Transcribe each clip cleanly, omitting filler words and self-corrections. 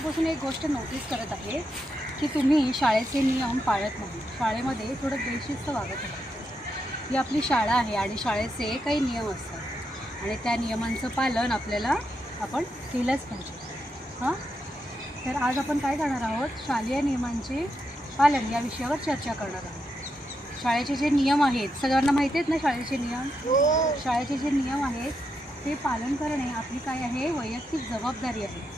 दिवसापासून एक गोष्ट नोटीस करत आहे की तुम्ही शाळेचे नियम पाळत नाही. शाळेमध्ये थोडं बेशिस्त वागत आहे. ही आपली शाळा आहे आणि शाळेचे काही नियम असतात आणि त्या नियमांचं पालन आपण केलंच पाहिजे. हां, तर आज आपण काय करणार आहोत, शालेय नियमांचे पालन या विषयावर चर्चा करणार आहोत. शाळेचे जे नियम आहेत, सगळ्यांना माहिती आहेत ना शाळेचे नियम. शाळेचे जे नियम आहेत ते पालन करणे आपली काय आहे, वैयक्तिक जबाबदारी आहे.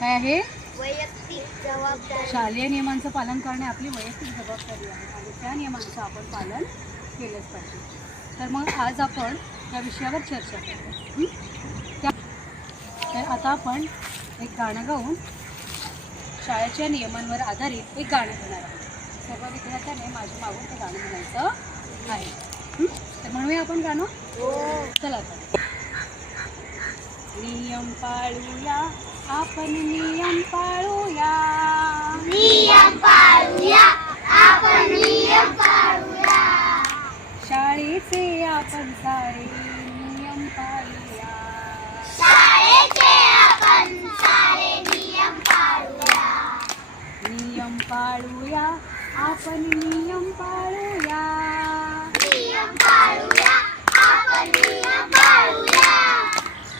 काय आहे? वैयक्तिक जबाबदारी. शालेय नियमांचं पालन करणे आपली वैयक्तिक जबाबदारी आहे आणि त्या नियमांचं आपण पालन केलंच पाहिजे. तर मग आज आपण या विषयावर चर्चा करू. तर आता आपण एक गाणं गाऊन शाळेच्या नियमांवर आधारित एक गाणं घेणार आहोत. सर्व विद्यार्थ्याने माझ्या मागून ते गाणं म्हणायचं आहे. तर म्हणूया आपण गाणं. चला तर. नियम पाळूया आपण, नियम पाळूया. नियम पाळूया आपण, नियम पाळूया. शाळेचे आपण सारे नियम पाळूया. शाळेचे आपण सारे नियम पाळूया. नियम पाळूया आपण, नियम पाळूया. नियम पाळूया आपण, नियम पाळूया.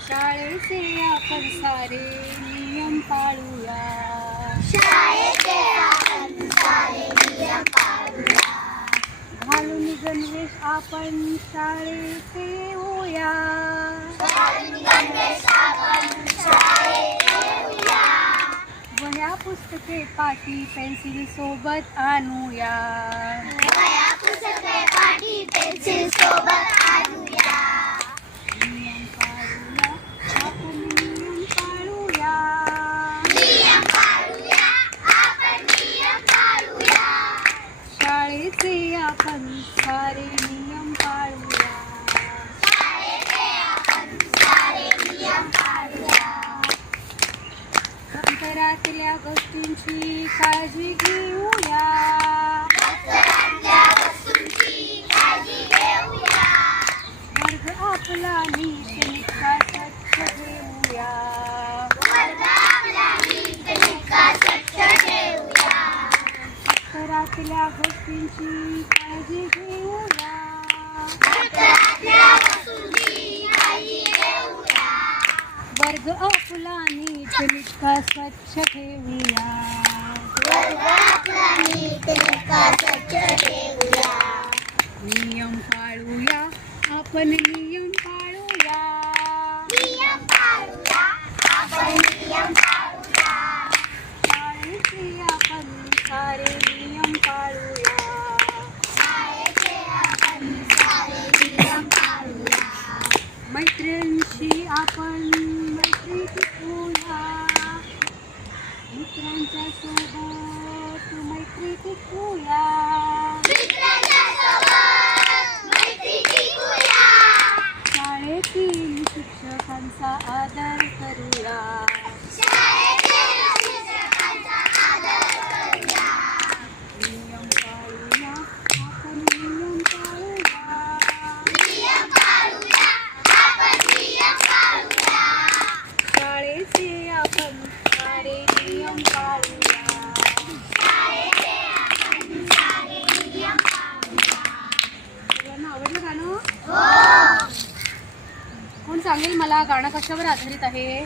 शाळेचे आपण सारे नियम पाळूया. शाळेचे आपण सारे नियम पाळूया. घालून गणवेश आपण शाळेत येऊया. गणवेश आपण शाळेत येऊया. वह्या पुस्तके पाटी पेन्सिल सोबत आणूया. वह्या पुस्तके पाटी पेन्सिल सोबत आणूया. नियम पाळूया आपण, नियम पाळूया. नियम पाळूया आपण, नियम पाळूया. शाळेचे आपण सारे नियम पाळूया. शाळेचे आपण सारे नियम पाळूया. अंतरातल्या गोष्टींची काळजी घेऊया. घरातल्या वस्तूंची काळजी घेऊया. वर्ग आपला नीटनेटका स्वच्छ ठेवूया. वर्ग आपला नीटनेटका स्वच्छ ठेवूया. अंतरातल्या गोष्टींची काळजी घेऊया. घरातल्या वस्तूंची काळजी घेऊया. वर्ग आपला नीटनेटका स्वच्छ ठेवूया. वर्ग आपला नीटनेटका स्वच्छ ठेवूया. नियम पाळूया आपण, नियम पाळूया. नियम पाळूया आपण, नियम पाळूया. शाळेचे आपण सारे नियम पाळूया. शाळेचे आपण सारे नियम पाळूया. मैत्रिणींशी आपण मैत्री टिकवूया. मित्रांच्या सोबत मैत्री टिकवूया. मित्रांच्या सोबत मैत्री टिकवूया. शाळेतील शिक्षकांचा आदर करूया. शाळेतील शिक्षकांचा आदर करूया. नियम पाळूया आपण, नियम पाळूया. नियम पाळूया आपण, नियम पाळूया. शाळेचे आपण सारे नियम पाळूया. शाळेचे आपण सारे नियम पाळूया. सगळ्यांना आवडलं गाणं? हो. कोण सांगेल मला गाणं कशावर आधारित आहे?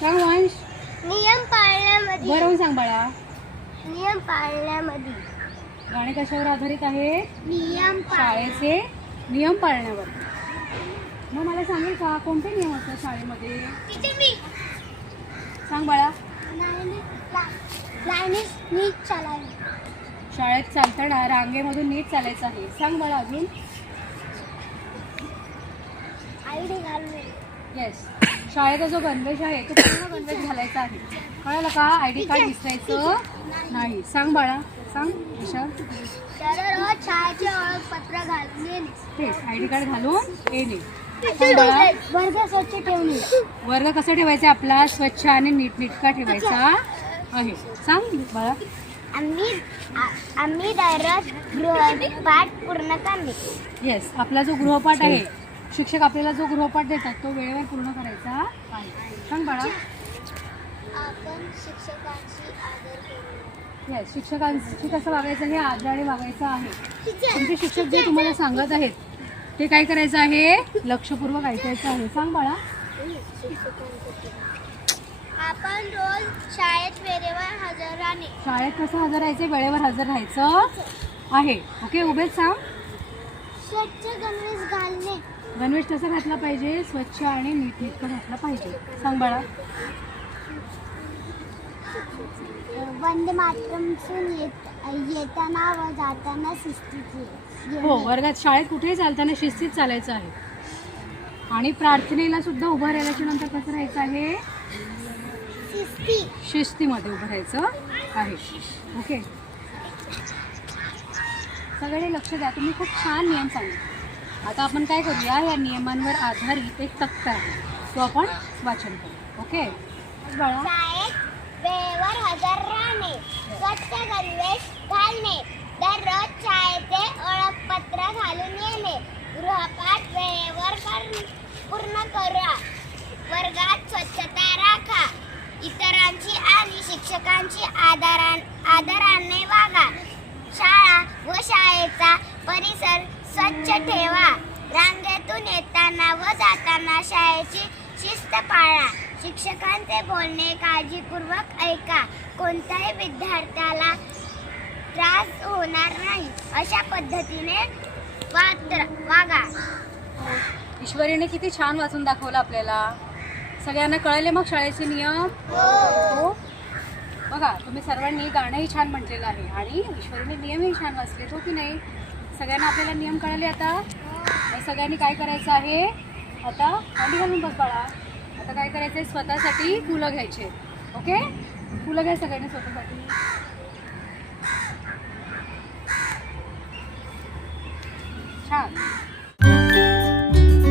सांग वंश. नियम पाळण्यामध्ये. बरं सांग बाळा. नियम पाळण्यामध्ये. गाणे कशावर आधारित आहे? नियम शाळेचे नियम पाळण्यावर. मग मला सांगेल का कोणते नियम असतात शाळेमध्ये? सांग बाळा. लाईनीत नीट चालावे. शाळेत चालताना रांगेमधून नीट चालायचं आहे. सांग बाळा अजून. आयडी घालणे. येस. शाळेचा जो गणवेश आहे तो पूर्ण गणवेश घालायचा आहे. कळलं का? आयडी कार्ड विसरायचं नाही. सांग बाळा. सांग विशाल. दररोज शाळेचे ओळखपत्र घालून येणे. तेच आयडी कार्ड घालून येणे. सांग बाळा. वर्ग स्वच्छ ठेवणे. वर्ग कसा ठेवायचा आपला? स्वच्छ आणि नीटनेटका ठेवायचा आहे. सांग बाळा. आम्ही दररोज गृहपाठ पूर्ण करणे. येस. आपला जो गृहपाठ आहे शिक्षक आपल्याला जो गृहपाठ देतात तो वेळेवर पूर्ण करायचा आहे. सांग बाळा. आपण शिक्षकांची आदर करू. येस, शिक्षकांशी कसं वागायचं हे आदराने वागायचं आहे. तुमचे शिक्षक जे तुम्हाला सांगत आहेत ते काय करायचं आहे, लक्षपूर्वक ऐकायचं आहे. सांग बाळा. आपण रोज शाळेत वेळेवर हजर राहणे. शाळेत कसं हजर राहायचं, वेळेवर हजर राहायचं आहे. ओके, उभेच सांग. स्वच्छ गणवेश घालणे. गणवेश कसा घातला पाहिजे, स्वच्छ आणि नीटनेटकं घातला पाहिजे. सांग बाळा. वंदे मातरमसून येताना व जाताना शिस्तीचे. हो, वर्गात शाळेत कुठेही चालताना शिस्तीत चालायचं आहे. आणि प्रार्थनेला सुद्धा उभं राहिल्याच्या नंतर कसं राहायचं आहे, शिस्तीमध्ये उभं राहायचं आहे. ओके, सगळे लक्ष द्या. तुम्ही खूप छान नियम सांगितले. आता आपण काय करूया, या नियमांवर आधारित एक तक्ता आहे तो आपण वाचन करू. ओके बाळा. शाळेत वेळेवर हजर राहणे, स्वच्छ गणवेश घालणे, दररोज शाळेचे ओळखपत्र घालून येणे, गृहपाठ वेळेवर पूर्ण करा, वर्गात स्वच्छता राखा, इतरांची आणि शिक्षकांची आदराने वागा, शाळा व शाळेचा परिसर स्वच्छ ठेवा, रांगेतून येताना व जाताना शाळेची शिस्त पाळा, शिक्षकांचे बोलणे काळजीपूर्वक ऐका, कोणत्याही विद्यार्थ्याला त्रास होणार नाही अशा पद्धतीने वागा. ईश्वरीने किती छान वाचून दाखवलं आपल्याला. सगळ्यांना कळले मग शाळेचे नियम. हो बघा, तुम्ही सर्वांनी गाणंही छान म्हटलेलं आहे आणि ईश्वरीने नियमही छान वाचले, हो की नाही. सगळ्यांना आपल्याला नियम कळले. आता सगळ्यांनी काय करायचं आहे, आता खाली घालून बस बाळा. आता काय करायचं आहे, स्वतःसाठी फुलं घ्यायचे. ओके, फुलं घ्या सगळ्यांनी स्वतःसाठी. छान.